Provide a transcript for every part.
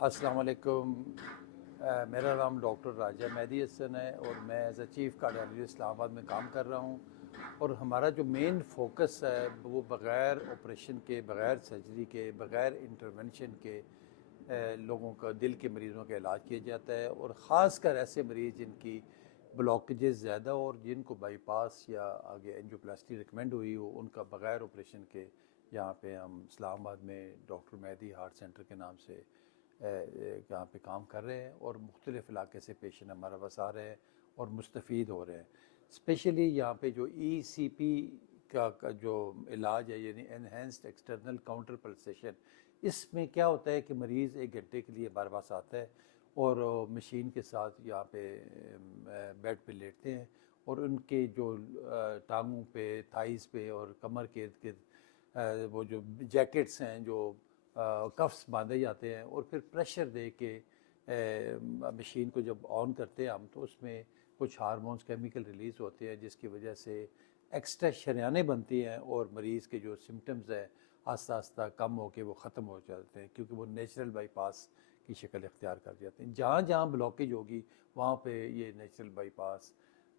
अस्सलाम वालेकुम। मेरा नाम डॉक्टर राजा मेहदी हसन है और मैं as a chief cardiologist Islamabad में काम कर रहा हूँ। और हमारा जो मेन फोकस है वो बग़ैर ऑपरेशन के, बग़ैर सर्जरी के, बग़ैर इंटरवेंशन के लोगों का, दिल के मरीज़ों का इलाज किया जाता है। और ख़ासकर ऐसे मरीज़ जिनकी ब्लॉकेजेस ज़्यादा और जिनको बाईपास या आगे एंजियोप्लास्टी रिकमेंड हुई हो, उनका बग़ैर ऑपरेशन के यहाँ पे हम इस्लामाबाद में डॉक्टर मेहदी हार्ट सेंटर के नाम से यहाँ पे काम कर रहे हैं। और मुख्तलिफ़ इलाके से पेशेंट हमारे पास आ रहे हैं और मुस्तफ़ीद हो रहे हैं। स्पेशली यहाँ पे जो ECP का जो इलाज है, यानी एनहेंस्ड एक्सटर्नल काउंटर पल्सेशन, इसमें क्या होता है कि मरीज़ 1 घंटे के लिए हमारे पास आता है और मशीन के साथ यहाँ पे बेड पे लेटते हैं और उनके जो टांगों पे, थाइस पे और कमर के इर्द गिर्द वो जो जैकेट्स हैं, जो कफ्स बांधे जाते हैं और फिर प्रेशर दे के मशीन को जब ऑन करते हैं हम, तो उसमें कुछ हार्मोन्स, केमिकल रिलीज़ होते हैं जिसकी वजह से एक्स्ट्रा शरेयानें बनती हैं और मरीज़ के जो सिम्टम्स हैं आस्ता आस्ता कम होकर वो ख़त्म हो जाते हैं, क्योंकि वो नेचुरल बाईपास की शक्ल इख्तियार कर जाते हैं। जहाँ जहाँ ब्लॉकेज होगी वहाँ पे ये नेचुरल बाईपास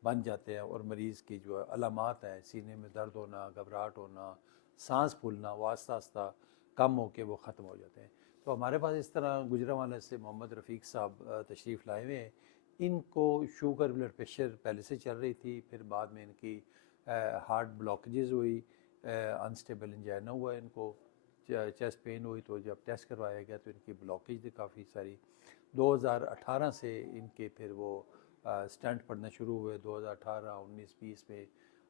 बन जाते हैं और मरीज़ की जो अलामात हैं, सीने में दर्द होना, घबराहट होना, सांस फूलना, वो आस्ता आस्ता कम होकर वो ख़त्म हो जाते हैं। तो हमारे पास इस तरह गुजरांवाला से मोहम्मद रफ़ीक साहब तशरीफ़ लाए हुए हैं। इनको शुगर, ब्लड प्रेशर पहले से चल रही थी, फिर बाद में इनकी हार्ट ब्लॉकेजेस हुई, अनस्टेबल एंजाइना हुआ इनको, चेस्ट पेन हुई, तो जब टेस्ट करवाया गया तो इनकी ब्लॉकेज थी काफ़ी सारी। 2018 से इनके फिर वो स्टंट पड़ना शुरू हुए। 2018, 19, 20 में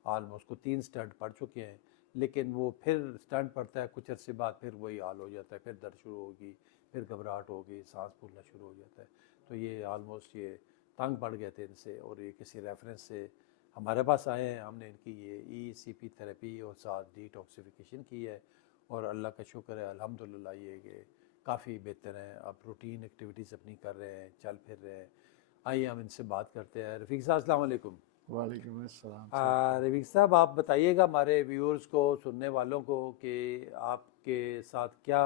आलमोस्ट को 3 स्टंट पड़ चुके हैं। लेकिन वो फिर स्टंट पड़ता है, कुछ अर्से बाद फिर वही हाल हो जाता है, फिर दर्द शुरू होगी, फिर घबराहट होगी, सांस फूलना शुरू हो जाता है। तो ये आलमोस्ट ये तंग पड़ गए थे इनसे और ये किसी रेफरेंस से हमारे पास आए हैं। हमने इनकी ये ECP थेरेपी और साथ डिटॉक्सिफिकेशन की है और अल्लाह का शुक्र है, अल्हम्दुलिल्लाह ये कि काफ़ी बेहतर हैं। अब रूटीन एक्टिविटीज़ अपनी कर रहे हैं, चल फिर रहे हैं। आइए हम इनसे बात करते हैं। रफ़ीक साहब, अस्सलाम वालेकुम। वालेकुम अस्सलाम सर। ठीक। रफ़ीक साहब, आप बताइएगा हमारे व्यूअर्स को, सुनने वालों को, कि आपके साथ क्या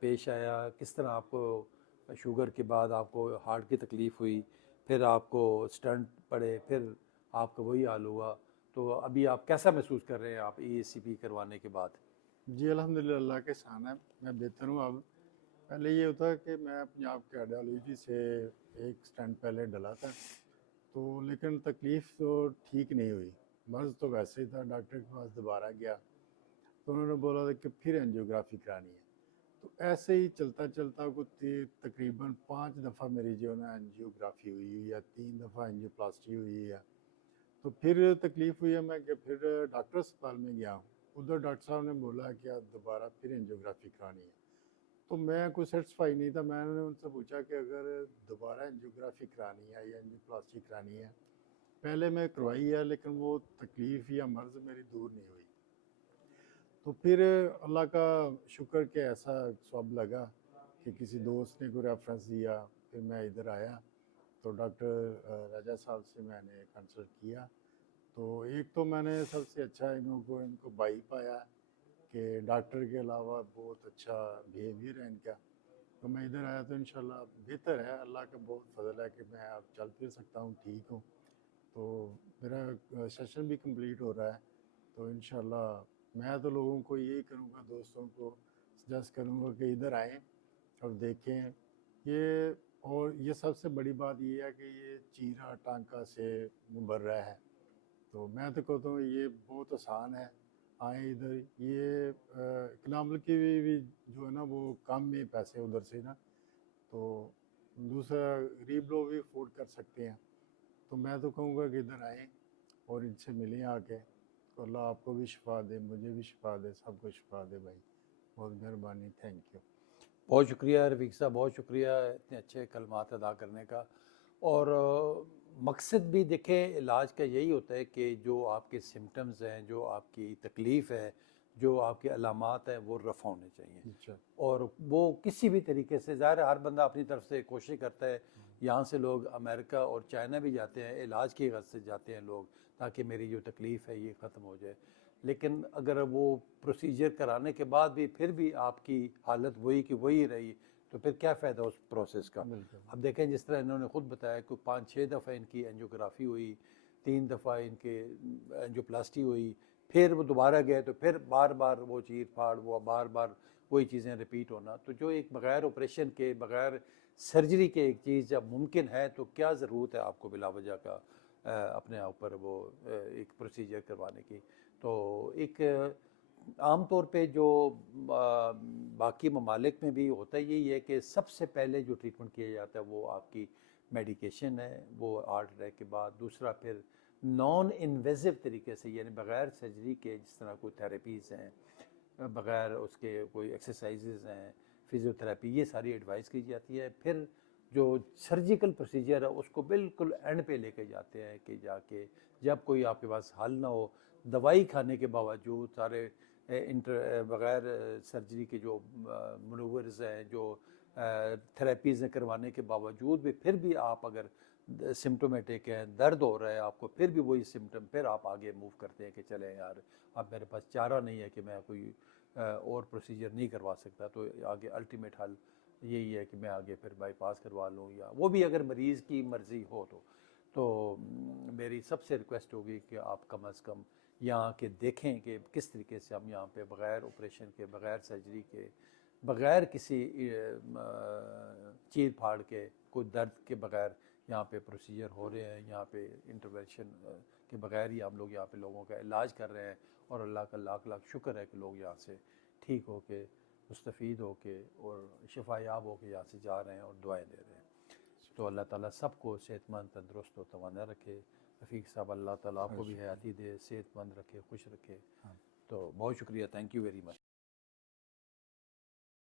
पेश आया, किस तरह आपको शुगर के बाद आपको हार्ट की तकलीफ़ हुई, फिर आपको स्टंट पड़े, फिर आपका वही हाल हुआ। तो अभी आप कैसा महसूस कर रहे हैं आप ECP करवाने के बाद? जी अल्हम्दुलिल्लाह, अल्लाह के एहसान है, मैं बेहतर हूँ अब। पहले ये होता कि मैं अपनी आप कार्डियोलॉजी से एक स्टेंट पहले डला था, तो लेकिन तकलीफ़ तो ठीक नहीं हुई। मर्ज़ तो वैसे ही था। डॉक्टर के पास दोबारा गया तो उन्होंने बोला था कि फिर एंजियोग्राफी करानी है। तो ऐसे ही चलता चलता कुछ तकरीबन 5 दफ़ा मेरी जो है ना एंजियोग्राफी हुई या 3 दफ़ा एंजियोप्लास्टी हुई है। तो फिर तकलीफ़ हुई है, मैं कि फिर डॉक्टर अस्पताल में गया हूँ। उधर डॉक्टर साहब ने बोला कि आप दोबारा फिर एंजियोग्राफी करानी है। तो मैं कुछ सेटिस्फाई नहीं था। मैंने उनसे पूछा कि अगर दोबारा एंजियोग्राफी करानी है या एंजियोप्लास्टी करानी है, पहले मैं करवाई है लेकिन वो तकलीफ़ या मर्ज़ मेरी दूर नहीं हुई। तो फिर अल्लाह का शुक्र कि ऐसा सब लगा कि किसी दोस्त ने कोई रेफरेंस दिया, फिर मैं इधर आया। तो डॉक्टर राजा साहब से मैंने कंसल्ट किया। तो एक तो मैंने सबसे अच्छा इनको भाई पाया कि डॉक्टर के अलावा बहुत अच्छा बिहेवियर है इनका। तो मैं इधर आया तो इंशाल्लाह बेहतर है, अल्लाह का बहुत फजल है कि मैं अब चल फिर सकता हूँ, ठीक हूँ। तो मेरा सेशन भी कंप्लीट हो रहा है। तो इंशाल्लाह मैं तो लोगों को यही करूँगा, दोस्तों को सजेस्ट करूँगा कि इधर आएँ और देखें ये। और ये सबसे बड़ी बात ये है कि ये चीरा टांका से उभर रहा है। तो मैं तो कहता हूँ ये बहुत आसान है। आए इधर, ये इकनॉमिक भी जो है ना वो कम में पैसे उधर से ना। तो दूसरा गरीब लोग भी अफोर्ड कर सकते हैं। तो मैं तो कहूँगा कि इधर आएँ और इनसे मिलें आके। तो अल्लाह आपको भी शिफा दे, मुझे भी शिफा दे, सबको शिफा दे भाई। बहुत मेहरबानी, थैंक यू। बहुत शुक्रिया रफ़ीक साहब, बहुत शुक्रिया इतने अच्छे कलमात अदा करने का। और मकसद भी देखें इलाज का यही होता है कि जो आपके सिम्टम्स हैं, जो आपकी तकलीफ़ है, जो आपके अलामात हैं, वो रफ़ा होने चाहिए। अच्छा। और वो किसी भी तरीके से, ज़ाहिर है हर बंदा अपनी तरफ से कोशिश करता है। यहाँ से लोग अमेरिका और चाइना भी जाते हैं, इलाज की गर्ज से जाते हैं लोग, ताकि मेरी जो तकलीफ़ है ये ख़त्म हो जाए। लेकिन अगर वो प्रोसीजर कराने के बाद भी फिर भी आपकी हालत वही की वही रही, तो फिर क्या फ़ायदा उस प्रोसेस का। बिल्कुल। अब देखें जिस तरह इन्होंने ख़ुद बताया कि 5-6 दफ़ा इनकी एंजियोग्राफी हुई, 3 दफ़ा इनके एंजियोप्लास्टी हुई, फिर वो दोबारा गए तो फिर बार बार वो चीर फाड़, वो बार बार वही चीज़ें रिपीट होना। तो जो एक बग़ैर ऑपरेशन के, बग़ैर सर्जरी के एक चीज़ जब मुमकिन है तो क्या ज़रूरत है आपको बिला वजह का अपने ऊपर वो एक प्रोसीजर करवाने की। तो एक आम तौर पे जो बाकी ममालिक में भी होता यही है कि सबसे पहले जो ट्रीटमेंट किया जाता है वो आपकी मेडिकेशन है, वो हार्ट अटैक के बाद। दूसरा फिर नॉन इन्वेजिव तरीके से, यानी बग़ैर सर्जरी के, जिस तरह कोई थेरेपीज़ हैं, बग़ैर उसके कोई एक्सरसाइजेज़ हैं, फ़िज़ियोथेरेपी, ये सारी एडवाइस की जाती है। फिर जो सर्जिकल प्रोसीजर है उसको बिल्कुल एंड पे लेके जाते हैं कि जाके जब कोई आपके पास हल ना हो, दवाई खाने के बावजूद सारे बग़ैर सर्जरी के जो मनूवर्स हैं, जो थेरेपीज़ करवाने के बावजूद भी फिर भी आप अगर सिम्टोमेटिक हैं, दर्द हो रहा है आपको, फिर भी वही सिम्टम, फिर आप आगे मूव करते हैं कि चलें यार अब मेरे पास चारा नहीं है कि मैं कोई और प्रोसीजर नहीं करवा सकता, तो आगे अल्टीमेट हल यही है कि मैं आगे फिर बाईपास करवा लूँ, या वो भी अगर मरीज़ की मर्ज़ी हो तो मेरी सबसे रिक्वेस्ट होगी कि आप कम अज़ कम यहाँ के देखें कि किस तरीके से हम यहाँ पे बग़ैर ऑपरेशन के, बग़ैर सर्जरी के, बग़ैर किसी चीर फाड़ के, कोई दर्द के बग़ैर यहाँ पे प्रोसीजर हो रहे हैं। यहाँ पे इंटरवेंशन के बग़ैर ही हम लोग यहाँ पे लोगों का इलाज कर रहे हैं, और अल्लाह का लाख लाख शुक्र है कि लोग यहाँ से ठीक हो के, मुस्तफ़ीद हो के और शिफायाब हो के यहाँ से जा रहे हैं और दुआएं दे रहे हैं। तो अल्लाह ताला सबको सेहतमंद, तंदुरुस्त और तवाना रखे। रफ़ीक साहब, अल्लाह ताला आपको भी हयाती दे, सेहतमंद रखे, खुश रखे। तो बहुत शुक्रिया, थैंक यू वेरी मच।